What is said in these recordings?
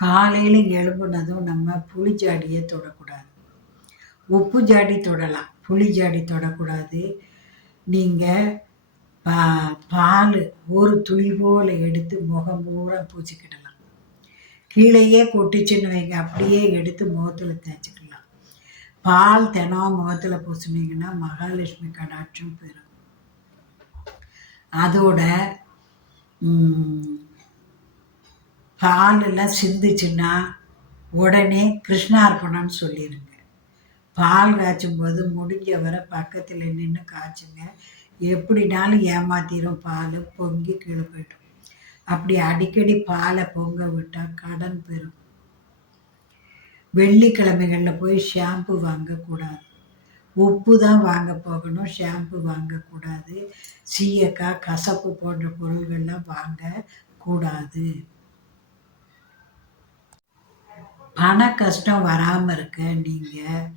காலையில் எழுப்புனதும் நம்ம புளி ஜாடியை தொடக்கூடாது. உப்பு ஜாடி தொடலாம். புளி ஜாடி தொடக்கூடாது. நீங்கள் பா பால் ஒரு துளி போல் எடுத்து முகம் பூரா பூச்சிக்கிடலாம். கீழேயே கொட்டிச்சுன்னு வைங்க. அப்படியே எடுத்து முகத்தில் தேய்ச்சிக்கலாம். பால் தினம் முகத்தில் பூசினீங்கன்னா மகாலட்சுமி கடாட்சம் பெறும் அதோட பாலெல்லாம் சிந்துச்சுன்னா உடனே கிருஷ்ணார்ப்பணம்னு சொல்லிடுங்க பால் காய்ச்சும் போது முடிஞ்ச வரை பக்கத்தில் நின்று காய்ச்சுங்க. எப்படினாலும் ஏமாத்திரும் பால் பொங்கி கீழே போய்டும். அப்படி அடிக்கடி பாலை பொங்க விட்டால் கடன் பெறும் வெள்ளிக்கிழமைகளில் போய் ஷாம்பு வாங்கக்கூடாது. உப்பு தான் வாங்க போகணும் ஷாம்பு வாங்கக்கூடாது. சீயக்காய் கசப்பு போன்ற பொருள்கள்லாம் வாங்கக்கூடாது. பண கஷ்டம் வராமல் இருக்க நீங்கள்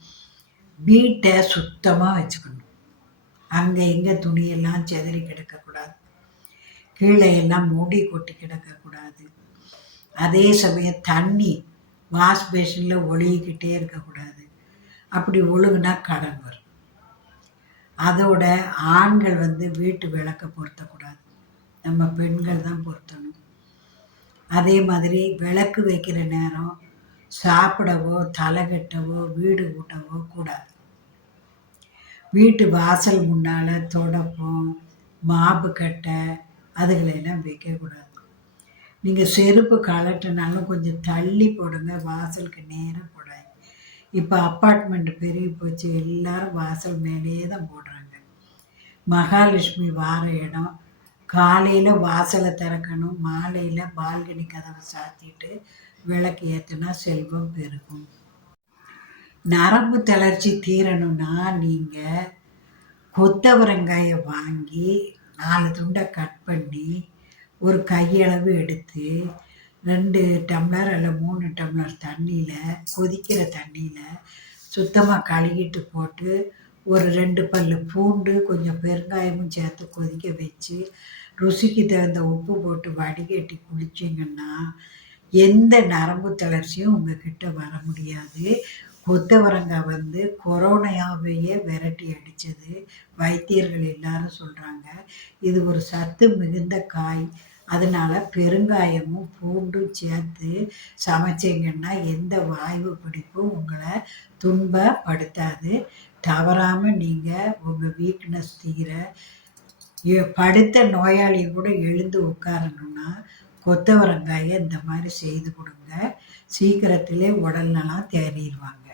வீட்டை சுத்தமாக வச்சுக்கணும். அங்கே எங்கே துணியெல்லாம் செதறி கிடக்கக்கூடாது. கீழே எல்லாம் மூடி கொட்டி கிடக்கக்கூடாது. அதே சமயம் தண்ணி வாஷ் பேஷனில் ஒழுகிக்கிட்டே இருக்கக்கூடாது. அப்படி ஒழுகுனா கடன் வரும். அதோட ஆண்கள் வந்து வீட்டு விளக்க பொருத்தக்கூடாது. நம்ம பெண்கள் தான் பொருத்தணும். அதே மாதிரி விளக்கு வைக்கிற நேரம் சாப்பிடவோ தலை கட்டவோ வீடு கூட்டவோ கூடாது. வீட்டு வாசல் முன்னால் தொடப்பம் மாப்பு கட்டை அதுகளெல்லாம் வைக்கக்கூடாது நீங்கள் செருப்பு கலட்டினாலும் கொஞ்சம் தள்ளி போடுங்க வாசலுக்கு நேராக போடாது இப்போ அப்பார்ட்மெண்ட் பெருகி போச்சு எல்லாரும் வாசல் மேலேயே தான் போடுறாங்க. மகாலட்சுமி வார இடம் காலையில் வாசலை திறக்கணும் மாலையில் பால்கனி கதவை சாத்திட்டு விளக்கு ஏற்றினா செல்வம் பெருகும். நரம்பு தளர்ச்சி தீரணும்னா நீங்கள் கொத்தவரங்காயை வாங்கி நாலு துண்டை கட் பண்ணி ஒரு கையளவு எடுத்து ரெண்டு டம்ளர் அல்ல மூணு டம்ளர் தண்ணியில் கொதிக்கிற தண்ணியில் சுத்தமாக கழுகிட்டு போட்டு ஒரு ரெண்டு பல்லு பூண்டு கொஞ்சம் பெருங்காயமும் சேர்த்து கொதிக்க வச்சு ருசிக்கு தகுந்த உப்பு போட்டு வடிகட்டி குளிச்சிங்கன்னா எந்த நரம்பு தளர்ச்சியும் உங்ககிட்ட வர முடியாது. கொத்தவரங்காய் வந்து கொரோனாவையே விரட்டி அடித்தது வைத்தியர்கள் எல்லாரும் சொல்கிறாங்க இது ஒரு சத்து மிகுந்த காய். அதனால பெருங்காயமும் பூண்டும் சேர்த்து சமைச்சிங்கன்னா எந்த வாய்வு பிடிப்பும் உங்களை துன்பப்படுத்தாது. தவறாமல் நீங்கள் உங்கள் வீக்னஸ் தீர படுத்த நோயாளி கூட எழுந்து உட்காரணும்னா கொத்தவரங்காயை இந்த மாதிரி செய்து கொடுங்க. சீக்கிரத்திலே உடல் நலம் தேறிடுவாங்க.